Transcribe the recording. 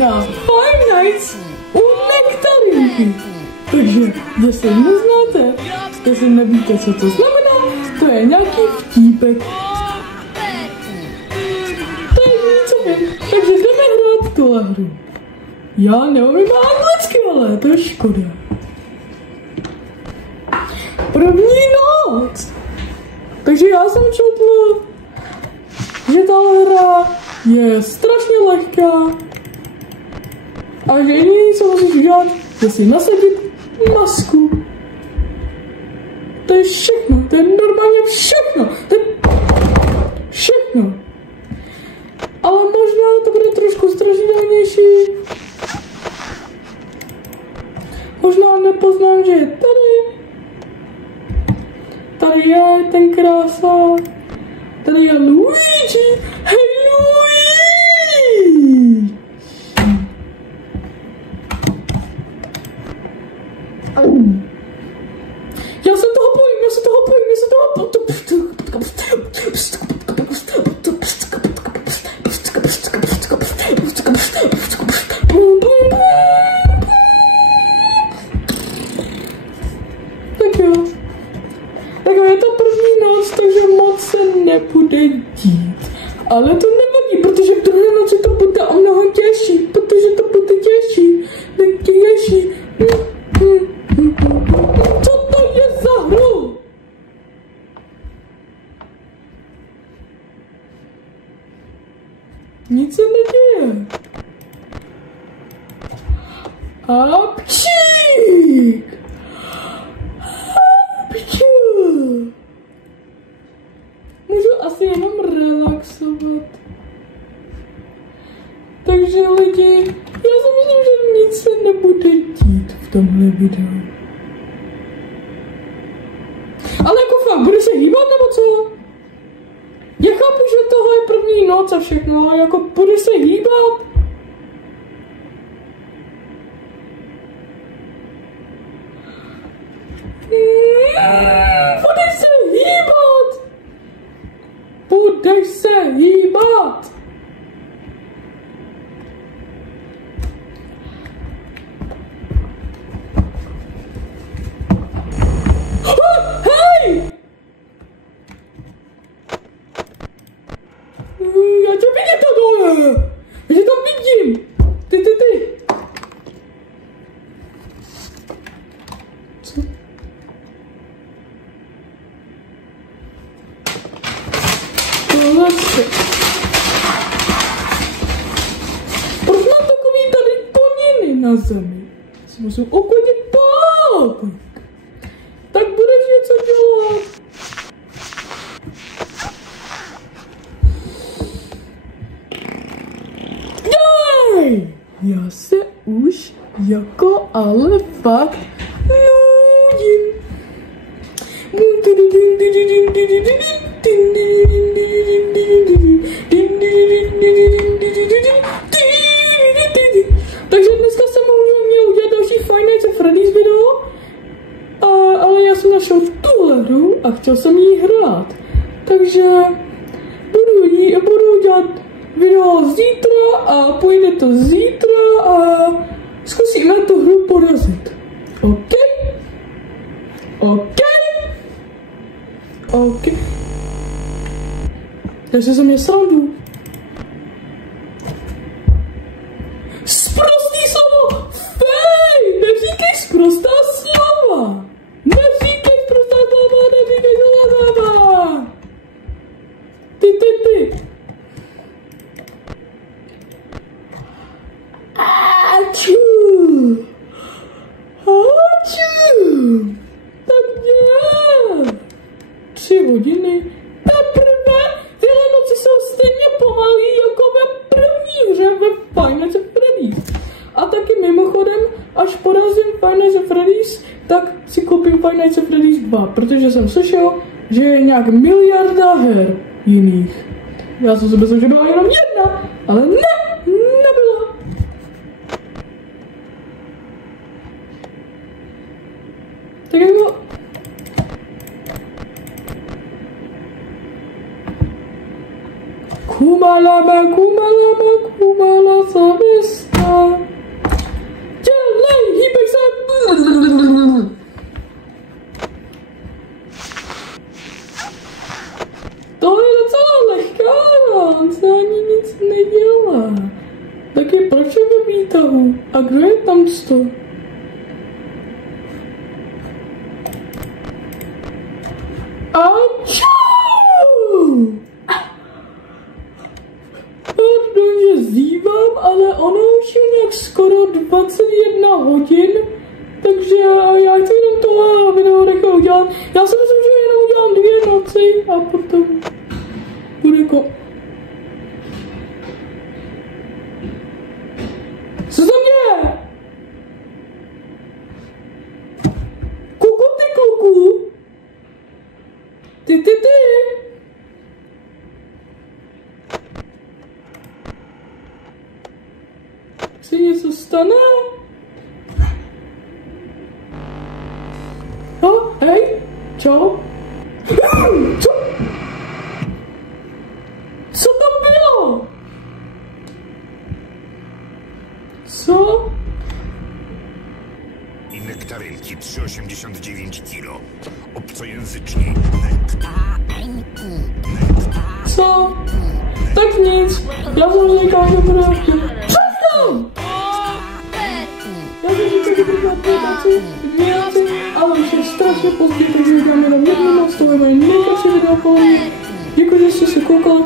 na Five Nights u Nektarinky. Takže, jestli neznáte, jestli nevíte, co to znamená, to je nějaký vtípek. To je něco vím, takže jdeme hrát tuhle hru. Já neumím anglicky, ale to je škoda. První noc. Takže já jsem četl, že ta hra je strašně lehká a že jediný, co musíš udělat, je si nasadit masku. To je všechno, to je normálně všechno, to je všechno. Ale možná to bude trošku strašidelnější. Možná nepoznám, že je tady. Tady je ten krása. Tady je Luigi. Hej, Luigi! Já se toho bojím. Tak jo, je to první noc, takže moc se nebude dít. Ale to nevadí, protože v druhé noci to bude o mnoho těžší, protože to bude těžší. Co to je za hru? Nic se neděje. A pšík! Můžu asi jenom relaxovat. Takže lidi, já si myslím, že nic se nebude dít v tomhle videu. Ale jako fakt, bude se hýbat nebo co? Já chápu, že tohle je první noc a všechno, ale jako bude se hýbat? Budeš se hýbat! Budeš se hýbat! Hej! Já tě vidím to dole! Já tě tam vidím! Ty! Co? Proč mám takový tady koniny na zemi? Si musím uklidit pokoj. Tak budeš něco dělat. Jej! Já se už jako ale fakt nudím. Takže dneska jsem měl udělat další Five Nights at Freddy's video, ale já jsem našel tuhle hru a chtěl jsem jí hrát. Takže budu dělat video zítra a pojede to zítra a zkusíme tu hru porazit. OK? Takže jsem je srandu. Sprostý slovo! Fej! Neříkej sprostá slova! Neříkej sprostá slova! Ty! Aču! Tak je! 3 hodiny. Teprve tyhle noci jsou stejně pomalý jako ve první hře ve Five Nights at Freddy's. A taky mimochodem, až porazím Five Nights at Freddy's, tak si koupím Five Nights at Freddy's 2, protože jsem slyšel, že je nějak miliarda her jiných. Já jsem si myslel, že byla jenom jedna, ale ne, nebyla. Tak jako... Kumalama, kumala, co mi stalo? se ani nic nedělá. Tak je proč je ve výtahu? A kdo je tam to? A čau! Pardon, že zývám, ale ono už je nějak skoro 21 hodin, takže já chci jenom tohle video rychle udělat. Já si myslím, že jenom udělám 2 noci a potom bude Co to děje? Kuku ty kluku? Ty. Se něco stane? Hej, čau. Co? Co to bylo? Co? I nektarynki 3,89 kg. Obcojęzyczni. Co? Tak nic. Já jsem říkal, že bude Přestaň! Já jsem říkal, že bude aplikaci, 2 noci, ale už je strašně pozdě, takže udělám jenom 1 noc, to je moje nejkratší video. Děkuji, že jste se koukali.